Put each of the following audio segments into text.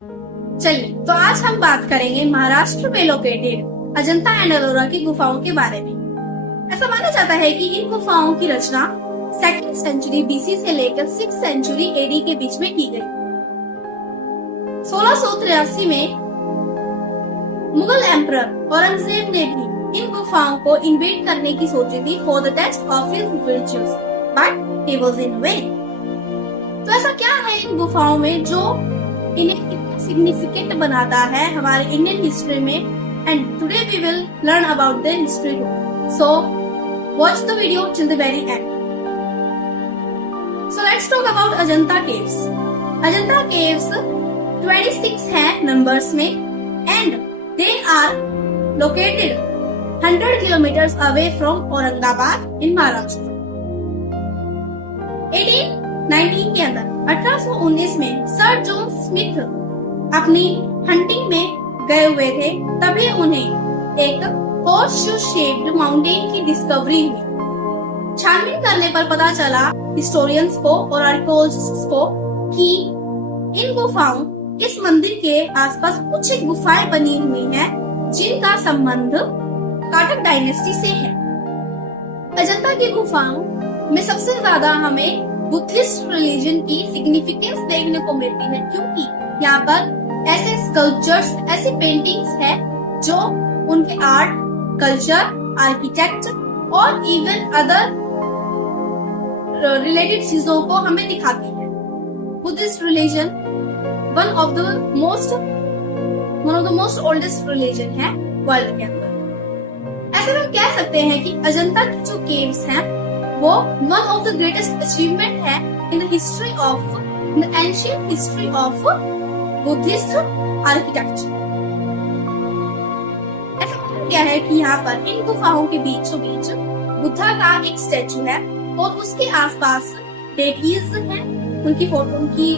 चलिए, तो आज हम बात करेंगे महाराष्ट्र में लोकेटेड अजंता एंड एलोरा की गुफाओं के बारे में। ऐसा माना जाता है कि इन गुफाओं की रचना 2nd सेंचुरी बीसी से लेकर 6th सेंचुरी एडी के बीच में की गई। 1683 में मुगल एम्परर औरंगजेब ने भी इन गुफाओं को इन्वेड करने की सोची थी for the test of his virtues, but he was in vain. तो ऐसा क्या है इन गुफाओं में जो इन्हें सिग्निफिकेंट बनाता है हमारे इंडियन हिस्ट्री में, and today we will learn about the history. So watch the video till the very end. So let's talk about Ajanta caves. Ajanta caves 26 हैं नंबर्स में and they are located 100 kilometres away from Aurangabad in Maharashtra. 1819 के अंदर 1819 में sir John Smith अपनी hunting में गए हुए थे, तभी उन्हें एक हॉर्सशू शेप्ड माउंटेन की डिस्कवरी हुई। छानबीन करने पर पता चला हिस्टोरियंस को और आर्कियोलॉजिस्ट्स को कि इन गुफाओं, इस मंदिर के आसपास कुछ एक गुफाएं बनी हुई हैं जिनका संबंध काटक डायनेस्टी से है। अजंता की गुफाओं में सबसे ज्यादा हमें बुद्धिस्ट रिलीजन की सिग्निफिकेंस देखने को मिलती है, क्योंकि यहाँ पर ऐसे स्कल्पचर्स, ऐसी पेंटिंग्स हैं जो उनके आर्ट, कल्चर, आर्किटेक्ट और इवन अदर रिलेटेड चीजों को हमें दिखाती है। Buddhist religion one of the most oldest religion है वर्ल्ड के अंदर। ऐसे में कह सकते हैं कि अजंता की जो केव्स हैं वो one of the greatest achievement है in the history of the ancient history of Buddhist architecture. ऐसा क्या है कि यहाँ पर इन गुफाओं के बीचों बीच बुद्धा का एक स्टैचू है और उसके आसपास डेटीज हैं, उनकी फोटो, उनकी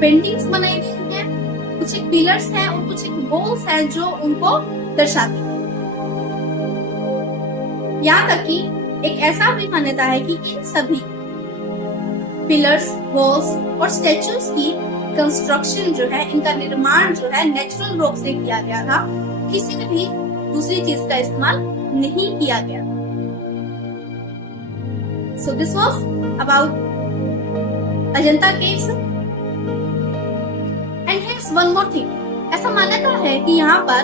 पेंटिंग्स बनाई गई हैं, कुछ एक पिलर्स हैं और कुछ एक बॉल्स हैं जो उनको दर्शाती हैं। यहाँ तक कि एक ऐसा भी मान्यता है कि इन सभी पिलर्स, वॉल्स और स्टैचूज की कंस्ट्रक्शन जो है, इनका निर्माण जो है नेचुरल रॉक से किया गया था, किसी ने भी दूसरी चीज का इस्तेमाल नहीं किया गया। So this was about Ajanta caves and here's one more thing. ऐसा मान्यता है कि यहाँ पर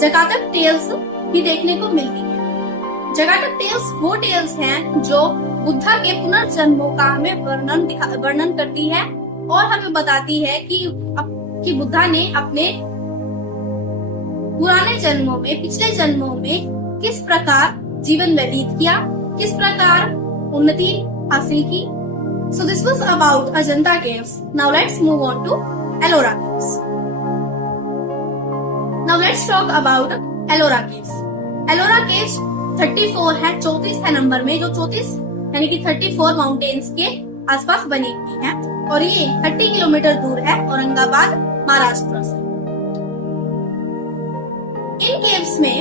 जगातक टेल्स भी देखने को मिलती है। जगातक टेल्स वो टेल्स हैं जो बुद्धा के पुनर्जन्मों का हमें वर्णन करती है और हमें बताती है कि बुद्धा ने अपने पुराने जन्मों में, पिछले जन्मों में किस प्रकार जीवन व्यतीत किया, किस प्रकार उन्नति हासिल की। So this was about Ajanta caves. Now let's move on to Ellora caves. Now let's talk about Ellora caves. Ellora caves 34 है, 34 है नंबर में, जो 34 यानी कि 34 माउंटेन्स के आसपास बनी हुई है और ये 30 किलोमीटर दूर है औरंगाबाद महाराष्ट्र से। इन केव्स में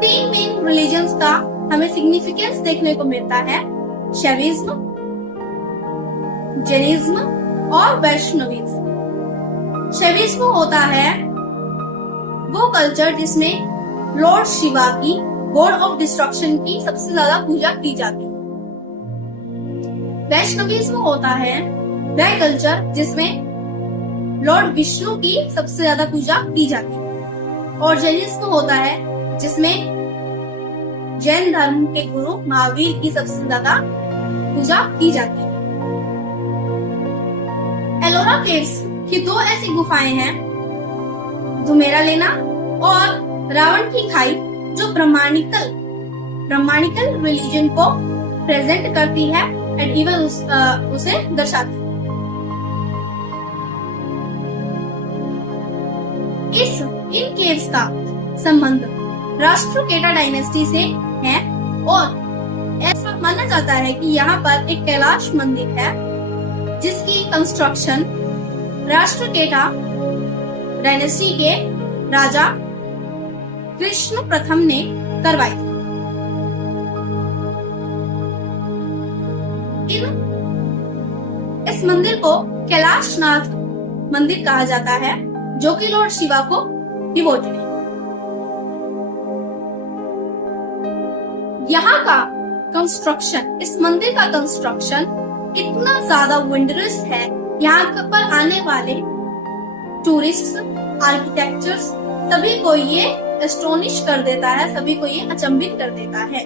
3 मेन रिलीजन्स का हमें सिग्निफिकेंस देखने को मिलता है, शैविज्म, जैनिज्म और वैष्णविज्म। शैविज्म होता है वो कल्चर जिसमें लॉर्ड शिवा की, गॉड ऑफ डिस्ट्रक्शन की सबसे ज्यादा पूजा की जाती है। वैष्णविज्म होता है वह कल्चर जिसमें लॉर्ड विष्णु की सबसे ज्यादा पूजा की जाती है। और जैनिज्म होता है जिसमें जैन धर्म के गुरु महावीर की सबसे ज्यादा पूजा की जाती है। एलोरा केव्स की 2 ऐसी गुफाएं हैं, धुमेरा लेना और रावण की खाई, जो ब्राह्मणिकल रिलीजन को प्रेजेंट करती है एंड इवन उसे दर्शाती है। इन केव्स का संबंध राष्ट्रकूटा डायनेस्टी से है और ऐसा माना जाता है कि यहाँ पर एक कैलाश मंदिर है जिसकी कंस्ट्रक्शन राष्ट्रकूटा डायनेस्टी के राजा कृष्ण प्रथम ने करवाई थी। इस मंदिर को कैलाशनाथ मंदिर कहा जाता है जो कि लॉर्ड शिवा को डिवोटेड है। यहाँ का कंस्ट्रक्शन, इस मंदिर का कंस्ट्रक्शन इतना ज्यादा वंडरस है, यहाँ पर आने वाले टूरिस्ट, आर्किटेक्चर्स सभी को ये एस्टोनिश कर देता है, सभी को ये अचंभित कर देता है।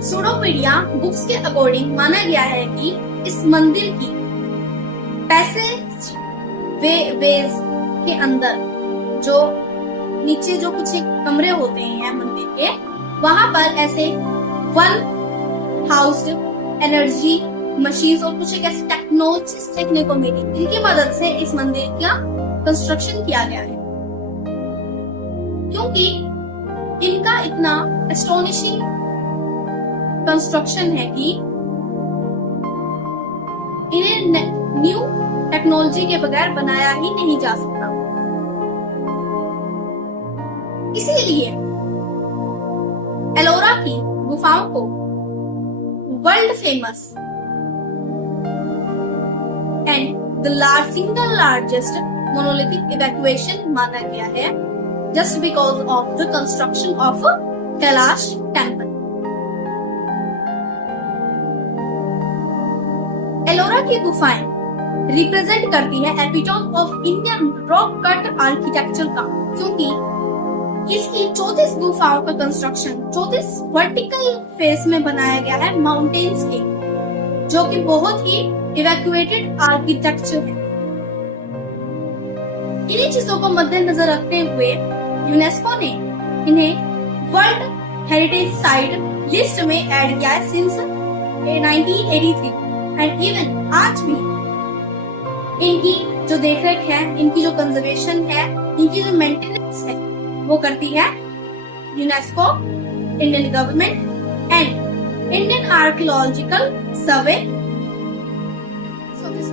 सूडोपीडिया बुक्स के अकॉर्डिंग माना गया है कि इस मंदिर की पैसेज वेज के अंदर जो नीचे जो कुछ कमरे होते हैं मंदिर के, वहां पर ऐसे वन हाउस्ड एनर्जी मशीन और कुछ एक ऐसी टेक्नोलॉजी देखने को मिली, जिनकी मदद से इस मंदिर का कंस्ट्रक्शन किया गया है। क्योंकि इनका इतना एस्टोनिशिंग कंस्ट्रक्शन है कि इन्हें न्यू टेक्नोलॉजी के बगैर बनाया ही नहीं जा सकता। इसीलिए एलोरा की गुफाओं को world famous and the single largest monolithic evacuation माना गया है, just because of the construction of Kailash temple. Ellora की गुफाएं रिप्रेजेंट करती है epitome of Indian rock cut architecture का, क्योंकि इसकी 34 गुफाओं का कंस्ट्रक्शन 34 वर्टिकल फेस में बनाया गया है माउंटेन्स के, जो कि बहुत ही इवैक्यूएटेड आर्किटेक्चर है। इन्हीं चीजों को मद्देनजर रखते हुए यूनेस्को ने इन्हें वर्ल्ड हेरिटेज साइट लिस्ट में ऐड किया है सिंस 1983 एंड इवन आज भी इनकी जो देखरेख है, इनकी जो कंजर्वेशन है, इनकी जो मेंटेनेंस है, वो करती है UNESCO, Indian government and Indian archaeological survey. So this